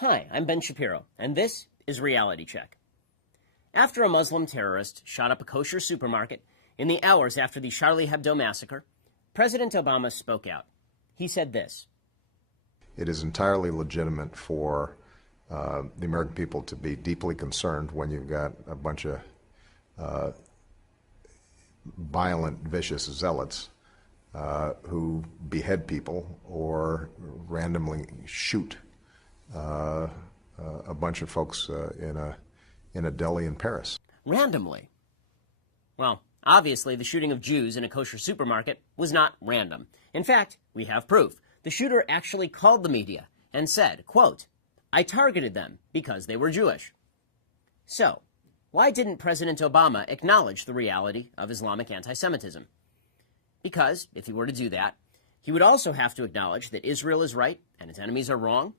Hi, I'm Ben Shapiro, and this is Reality Check. After a Muslim terrorist shot up a kosher supermarket in the hours after the Charlie Hebdo massacre, President Obama spoke out. He said this: "It is entirely legitimate for the American people to be deeply concerned when you've got a bunch of violent, vicious zealots who behead people or randomly shoot a bunch of folks in a deli in Paris." Randomly? Well, obviously the shooting of Jews in a kosher supermarket was not random. In fact, we have proof. The shooter actually called the media and said, quote, "I targeted them because they were Jewish." So, why didn't President Obama acknowledge the reality of Islamic anti-Semitism? Because, if he were to do that, he would also have to acknowledge that Israel is right and its enemies are wrong,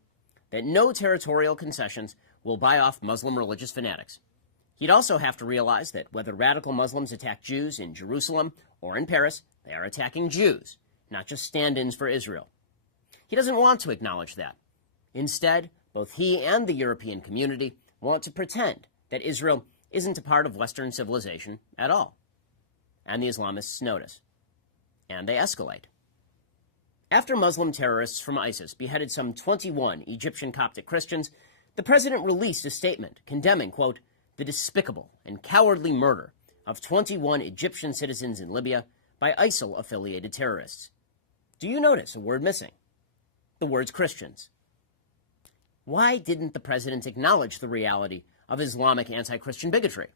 that no territorial concessions will buy off Muslim religious fanatics. He'd also have to realize that whether radical Muslims attack Jews in Jerusalem or in Paris, they are attacking Jews, not just stand-ins for Israel. He doesn't want to acknowledge that. Instead, both he and the European community want to pretend that Israel isn't a part of Western civilization at all. And the Islamists notice. And they escalate. After Muslim terrorists from ISIS beheaded some 21 Egyptian Coptic Christians, the president released a statement condemning, quote, "the despicable and cowardly murder of 21 Egyptian citizens in Libya by ISIL-affiliated terrorists." Do you notice a word missing? The words Christians. Why didn't the president acknowledge the reality of Islamic anti-Christian bigotry?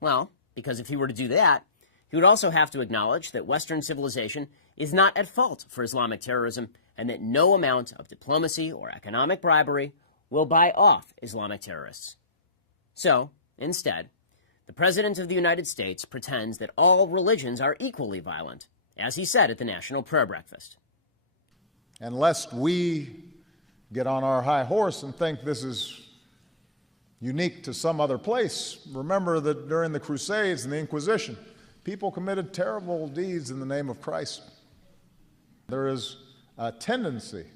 Well, because if he were to do that, he would also have to acknowledge that Western civilization is not at fault for Islamic terrorism and that no amount of diplomacy or economic bribery will buy off Islamic terrorists. So, instead, the President of the United States pretends that all religions are equally violent, as he said at the National Prayer Breakfast. And lest we get on our high horse and think this is unique to some other place, remember that during the Crusades and the Inquisition, people committed terrible deeds in the name of Christ. There is a tendency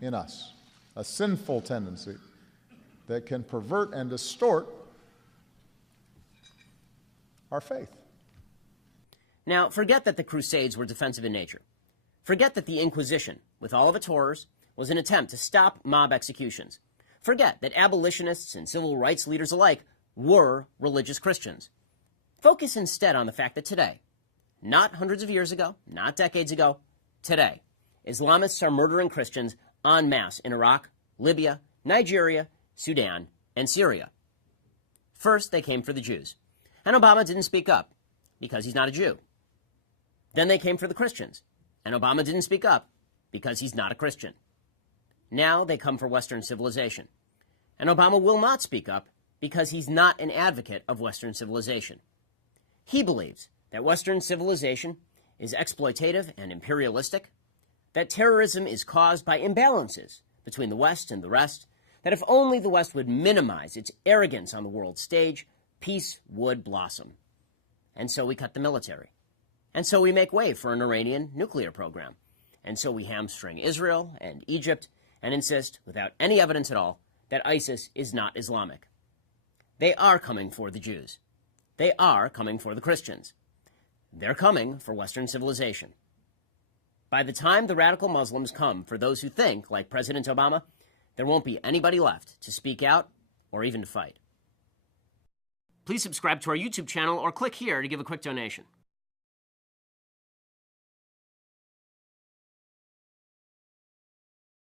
in us, a sinful tendency, that can pervert and distort our faith. Now, forget that the Crusades were defensive in nature. Forget that the Inquisition, with all of its horrors, was an attempt to stop mob executions. Forget that abolitionists and civil rights leaders alike were religious Christians. Focus instead on the fact that today, not hundreds of years ago, not decades ago, today, Islamists are murdering Christians en masse in Iraq, Libya, Nigeria, Sudan, and Syria. First, they came for the Jews, and Obama didn't speak up because he's not a Jew. Then they came for the Christians, and Obama didn't speak up because he's not a Christian. Now they come for Western civilization, and Obama will not speak up because he's not an advocate of Western civilization. He believes that Western civilization is exploitative and imperialistic, that terrorism is caused by imbalances between the West and the rest, that if only the West would minimize its arrogance on the world stage, peace would blossom. And so we cut the military. And so we make way for an Iranian nuclear program. And so we hamstring Israel and Egypt and insist, without any evidence at all, that ISIS is not Islamic. They are coming for the Jews. They are coming for the Christians. They're coming for Western civilization. By the time the radical Muslims come for those who think like President Obama, there won't be anybody left to speak out or even to fight. Please subscribe to our YouTube channel or click here to give a quick donation.